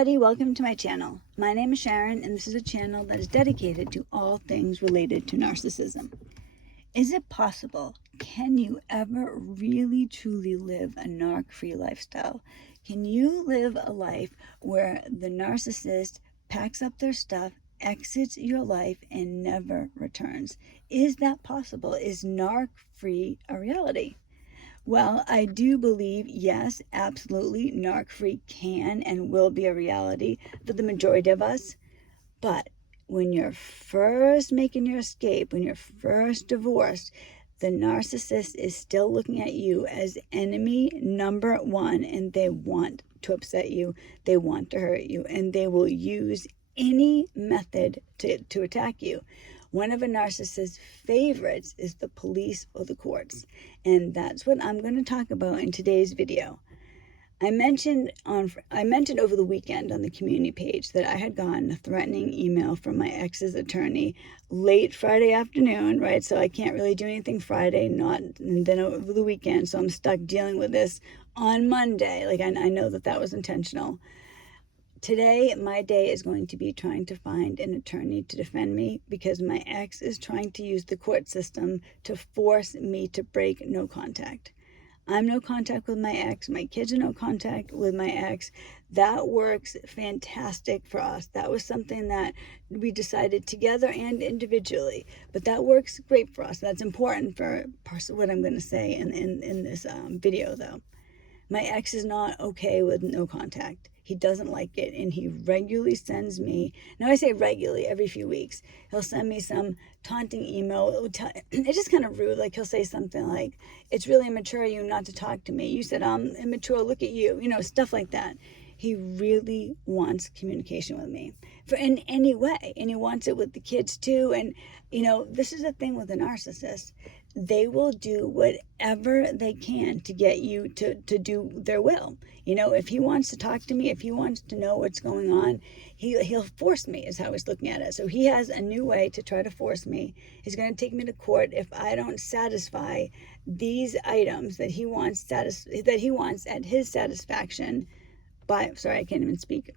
everybody, welcome to my channel. My name is Sharon and this is a channel that is dedicated to all things related to narcissism. Is it possible? Can you ever really truly live a narc-free lifestyle? Can you live a life where the narcissist packs up their stuff, exits your life, and never returns? Is that possible? Is narc-free a reality? Well, I do believe, yes, absolutely, narc-free can and will be a reality for the majority of us. But when you're first making your escape, when you're first divorced, the narcissist is still looking at you as enemy number one, and they want to upset you, they want to hurt you, and they will use any method to attack you. One of a narcissist's favorites is the police or the courts. And that's what I'm going to talk about in today's video. I mentioned over the weekend on the community page that I had gotten a threatening email from my ex's attorney late Friday afternoon, right? So I can't really do anything Friday, and then over the weekend. So I'm stuck dealing with this on Monday. Like I know that was intentional. Today, my day is going to be trying to find an attorney to defend me because my ex is trying to use the court system to force me to break no contact. I'm no contact with my ex. My kids are no contact with my ex. That works fantastic for us. That was something that we decided together and individually. But that works great for us. That's important for what I'm going to say in this video, though. My ex is not okay with no contact. He doesn't like it, and he regularly sends me, now I say regularly, every few weeks, he'll send me some taunting email. It's just kind of rude. Like he'll say something like, it's really immature of you not to talk to me. You said I'm immature, look at you. Stuff like that. He really wants communication with me in any way, and he wants it with the kids too. And this is the thing with a narcissist. They will do whatever they can to get you to do their will. If he wants to talk to me, if he wants to know what's going on, he'll force me, is how he's looking at it. So he has a new way to try to force me. He's going to take me to court if I don't satisfy these items that he wants at his satisfaction. Sorry, I can't even speak.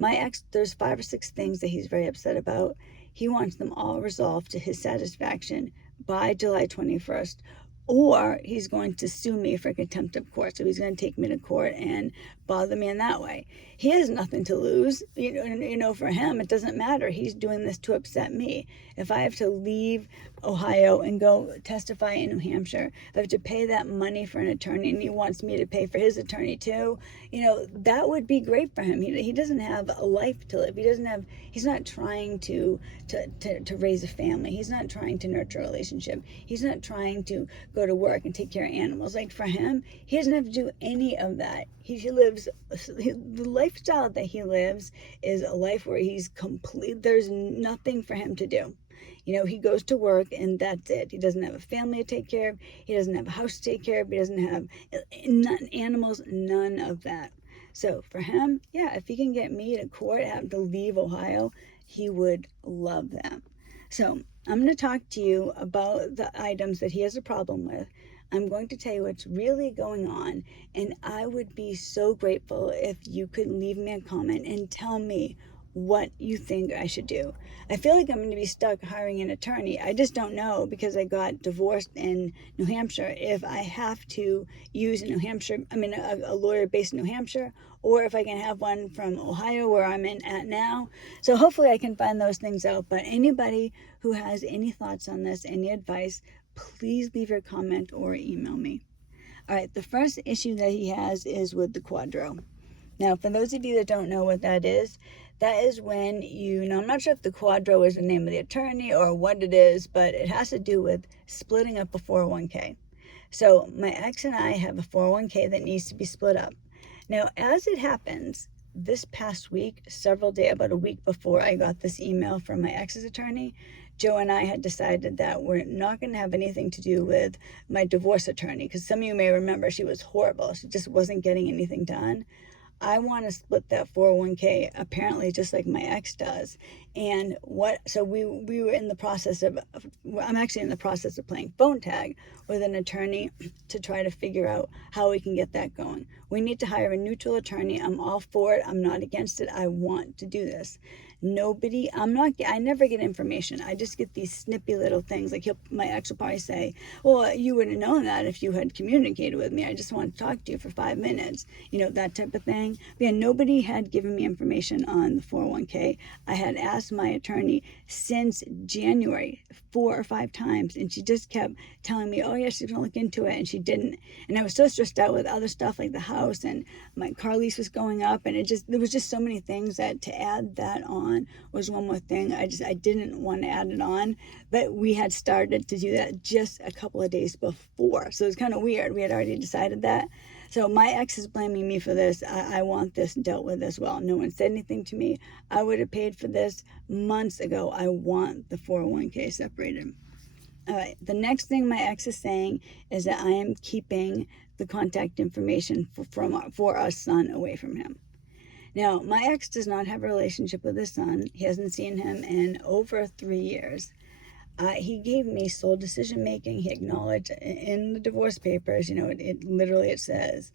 My ex, there's 5 or 6 things that he's very upset about. He wants them all resolved to his satisfaction by July 21st, or he's going to sue me for contempt of court. So he's going to take me to court and bother me in that way. He has nothing to lose. For him, it doesn't matter. He's doing this to upset me. If I have to leave Ohio and go testify in New Hampshire, if I have to pay that money for an attorney and he wants me to pay for his attorney too, that would be great for him. He doesn't have a life to live. He's not trying to raise a family. He's not trying to nurture a relationship. He's not trying to go to work and take care of animals. Like for him, he doesn't have to do any of that. The lifestyle that he lives is a life where he's complete. There's nothing for him to do. He goes to work and that's it. He doesn't have a family to take care of. He doesn't have a house to take care of. He doesn't have animals, none of that. So for him, yeah, if he can get me to court, have to leave Ohio, he would love that. So I'm going to talk to you about the items that he has a problem with. I'm going to tell you what's really going on, and I would be so grateful if you could leave me a comment and tell me what you think I should do. I feel like I'm going to be stuck hiring an attorney. I just don't know, because I got divorced in New Hampshire, if I have to use a lawyer based in New Hampshire, or if I can have one from Ohio where I'm at now. So hopefully I can find those things out. But anybody who has any thoughts on this, any advice, please leave your comment or email me. All right, the first issue that he has is with the quadro. Now, for those of you that don't know what that is when I'm not sure if the quadro is the name of the attorney or what it is, but it has to do with splitting up a 401k. So my ex and I have a 401k that needs to be split up. Now, as it happens, this past week, about a week before I got this email from my ex's attorney, Joe and I had decided that we're not going to have anything to do with my divorce attorney, because some of you may remember she was horrible. She just wasn't getting anything done. I want to split that 401k apparently just like my ex does. And so we were in the process I'm actually in the process of playing phone tag with an attorney to try to figure out how we can get that going. We need to hire a neutral attorney. I'm all for it. I'm not against it. I want to do this. I never get information. I just get these snippy little things. Like my ex will probably say, well, you would have known that if you had communicated with me. I just want to talk to you for 5 minutes, that type of thing. But yeah, nobody had given me information on the 401k. I had asked my attorney since January 4 or 5 times, and she just kept telling me, oh yeah, she's gonna look into it, and she didn't. And I was so stressed out with other stuff like the house, and my car lease was going up, and there was just so many things that to add that on was one more thing. I didn't want to add it on, but we had started to do that just a couple of days before, so it's kind of weird. We had already decided that. So my ex is blaming me for this. I want this dealt with as well. No one said anything to me. I would have paid for this months ago. I want the 401k separated. All right, the next thing my ex is saying is that I am keeping the contact information for our son away from him. Now, my ex does not have a relationship with his son. He hasn't seen him in over 3 years. He gave me sole decision making. He acknowledged in the divorce papers, it says,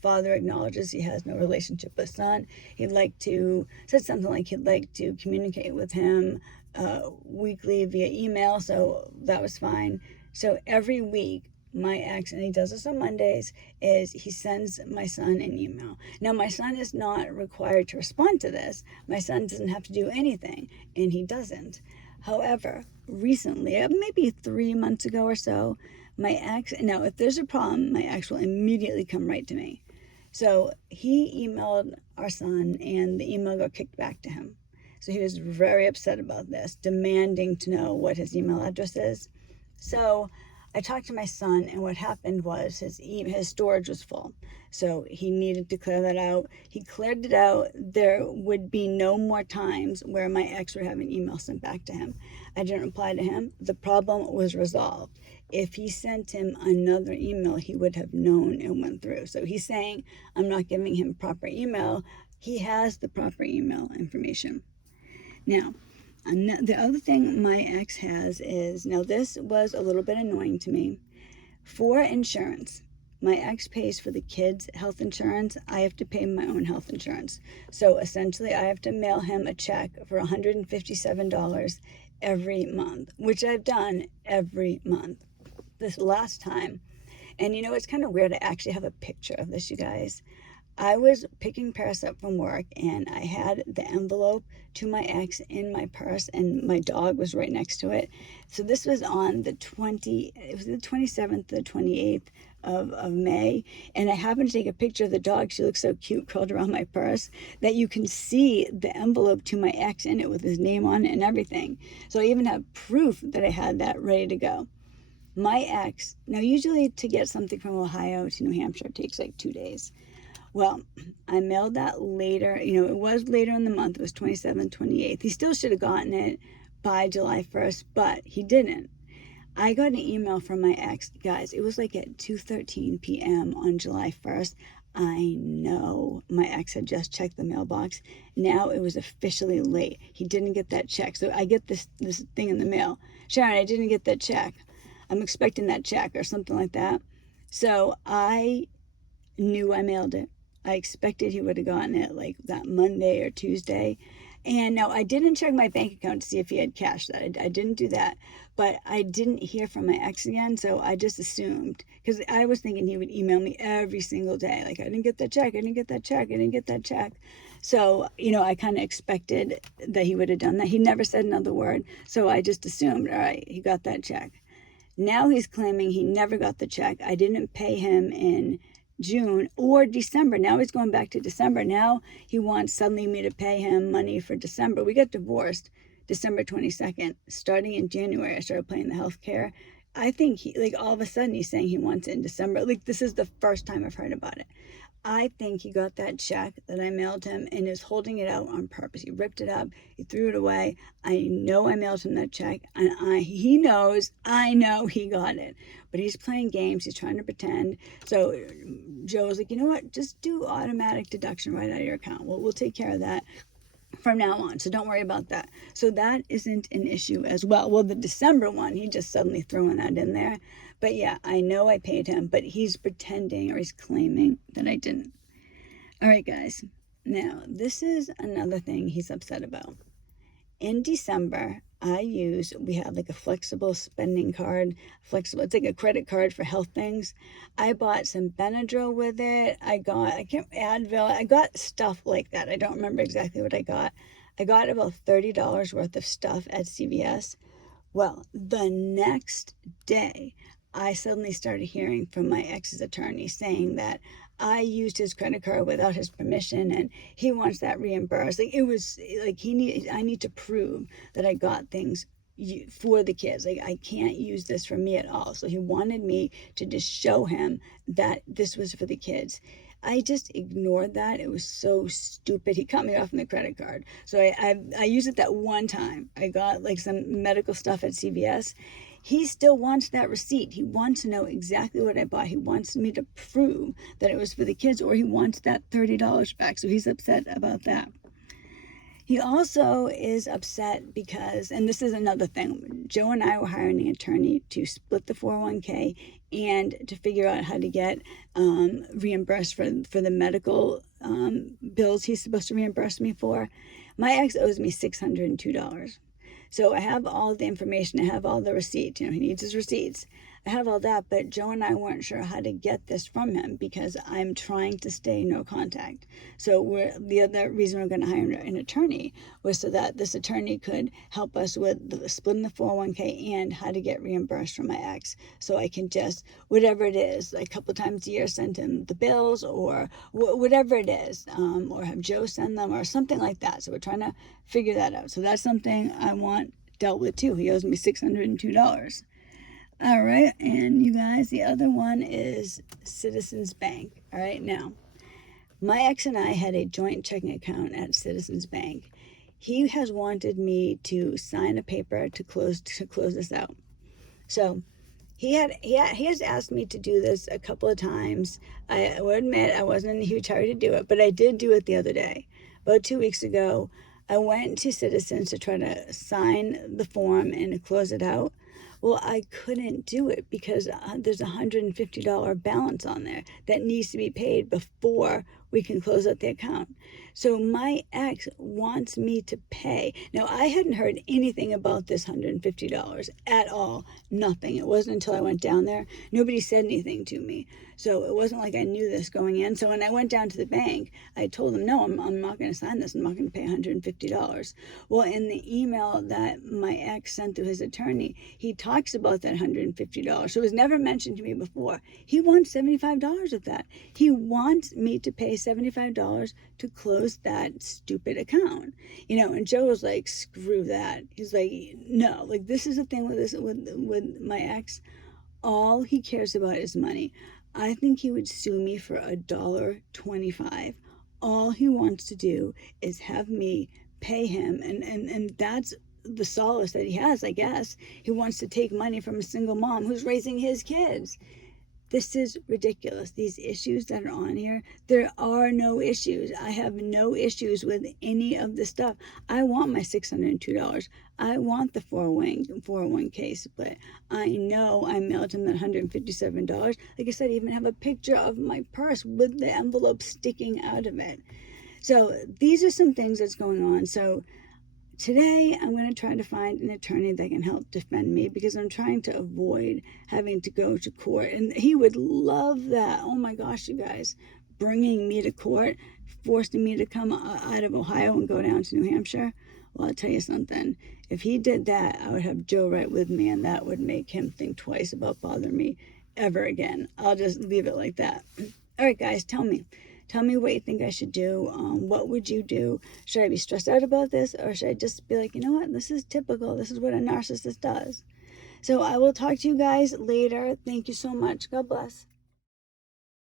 father acknowledges he has no relationship with son. Said something like he'd like to communicate with him weekly via email, so that was fine. So every week, my ex, and he does this on Mondays, is he sends my son an email. Now, my son is not required to respond to this. My son doesn't have to do anything, and he doesn't. However, recently, maybe 3 months ago or so, my ex, now if there's a problem, my ex will immediately come right to me. So he emailed our son, and the email got kicked back to him. So he was very upset about this, demanding to know what his email address is. So I talked to my son, and what happened was his storage was full. So he needed to clear that out. He cleared it out. There would be no more times where my ex would have an email sent back to him. I didn't reply to him. The problem was resolved. If he sent him another email, he would have known it went through. So he's saying, I'm not giving him proper email. He has the proper email information. Now, the other thing my ex has is, now this was a little bit annoying to me. For insurance, my ex pays for the kids' health insurance. I have to pay my own health insurance. So essentially, I have to mail him a check for $157 every month, which I've done every month. This last time, and it's kind of weird. I actually have a picture of this, you guys. I was picking Paris up from work, and I had the envelope to my ex in my purse, and my dog was right next to it. So this was on the 27th to the 28th of May, and I happened to take a picture of the dog. She looks so cute curled around my purse that you can see the envelope to my ex in it with his name on it and everything. So I even have proof that I had that ready to go. My ex, now usually to get something from Ohio to New Hampshire, it takes like 2 days. Well, I mailed that later. It was later in the month. It was 27th, 28th. He still should have gotten it by July 1st, but he didn't. I got an email from my ex. Guys, it was like at 2:13 p.m. on July 1st. I know my ex had just checked the mailbox. Now it was officially late. He didn't get that check. So I get this thing in the mail. Sharon, I didn't get that check. I'm expecting that check or something like that. So I knew I mailed it. I expected he would have gotten it like that Monday or Tuesday. And no, I didn't check my bank account to see if he had cashed that. I didn't do that. But I didn't hear from my ex again, so I just assumed. Because I was thinking he would email me every single day. Like, I didn't get that check, I didn't get that check, I didn't get that check. So, I kind of expected that he would have done that. He never said another word. So I just assumed, all right, he got that check. Now he's claiming he never got the check. I didn't pay him in June or December. Now he's going back to December. Now he wants suddenly me to pay him money for December. We got divorced December 22nd. Starting in January, I started paying the health care. I think all of a sudden he's saying he wants it in December. Like, this is the first time I've heard about it. I think he got that check that I mailed him and is holding it out on purpose. He ripped it up, he threw it away. I know I mailed him that check, and he knows, I know he got it. But he's playing games, he's trying to pretend. So Joe was like, you know what, just do automatic deduction right out of your account. We'll take care of that from now on, so don't worry about that. So that isn't an issue as well. Well, the December one, he just suddenly throwing that in there. But yeah, I know I paid him, but he's pretending or he's claiming that I didn't. All right, guys. Now, this is another thing he's upset about. In December, we have like a flexible spending card. It's like a credit card for health things. I bought some Benadryl with it. Advil. I got stuff like that. I don't remember exactly what I got. I got about $30 worth of stuff at CVS. Well, the next day, I suddenly started hearing from my ex's attorney saying that I used his credit card without his permission and he wants that reimbursed. Like, it was like I need to prove that I got things for the kids. Like, I can't use this for me at all. So he wanted me to just show him that this was for the kids. I just ignored that. It was so stupid. He cut me off from the credit card. So I used it that one time. I got like some medical stuff at CVS. He still wants that receipt. He wants to know exactly what I bought. He wants me to prove that it was for the kids, or he wants that $30 back. So he's upset about that. He also is upset because, and this is another thing, Joe and I were hiring an attorney to split the 401k and to figure out how to get reimbursed for the medical bills he's supposed to reimburse me for. My ex owes me $602. So I have all the information. I have all the receipts. He needs his receipts. I have all that, but Joe and I weren't sure how to get this from him because I'm trying to stay no contact. So the other reason we're going to hire an attorney was so that this attorney could help us with splitting the 401k and how to get reimbursed from my ex. So I can just, whatever it is, like a couple times a year, send him the bills or whatever it is, or have Joe send them or something like that. So we're trying to figure that out. So that's something I want dealt with too. He owes me $602. All right, and you guys, the other one is Citizens Bank. All right, now, my ex and I had a joint checking account at Citizens Bank. He has wanted me to sign a paper to close this out. So he has asked me to do this a couple of times. I will admit I wasn't in a huge hurry to do it, but I did do it the other day. About 2 weeks ago, I went to Citizens to try to sign the form and to close it out. Well, I couldn't do it because there's a $150 balance on there that needs to be paid before we can close out the account. So my ex wants me to pay. Now, I hadn't heard anything about this $150 at all. Nothing. It wasn't until I went down there. Nobody said anything to me. So it wasn't like I knew this going in. So when I went down to the bank, I told them, no, I'm not going to sign this. I'm not going to pay $150. Well, in the email that my ex sent to his attorney, he talks about that $150. So it was never mentioned to me before. He wants $75 of that. He wants me to pay $75 to close that stupid account. And Joe was like, screw that. He's like, no, like, this is the thing with my ex. All he cares about is money. I think he would sue me for $1.25. All he wants to do is have me pay him, and that's the solace that he has, I guess. He wants to take money from a single mom who's raising his kids. This is ridiculous. These issues that are on here, there are no issues. I have no issues with any of this stuff. I want my $602. I want the 401k split. I know I mailed him that $157. Like I said, I even have a picture of my purse with the envelope sticking out of it. So these are some things that's going on. So today, I'm going to try to find an attorney that can help defend me because I'm trying to avoid having to go to court. And he would love that. Oh my gosh, you guys, bringing me to court, forcing me to come out of Ohio and go down to New Hampshire. Well, I'll tell you something. If he did that, I would have Joe right with me, and that would make him think twice about bothering me ever again. I'll just leave it like that. All right, guys, tell me. Tell me what you think I should do. What would you do? Should I be stressed out about this? Or should I just be like, you know what? This is typical. This is what a narcissist does. So I will talk to you guys later. Thank you so much. God bless.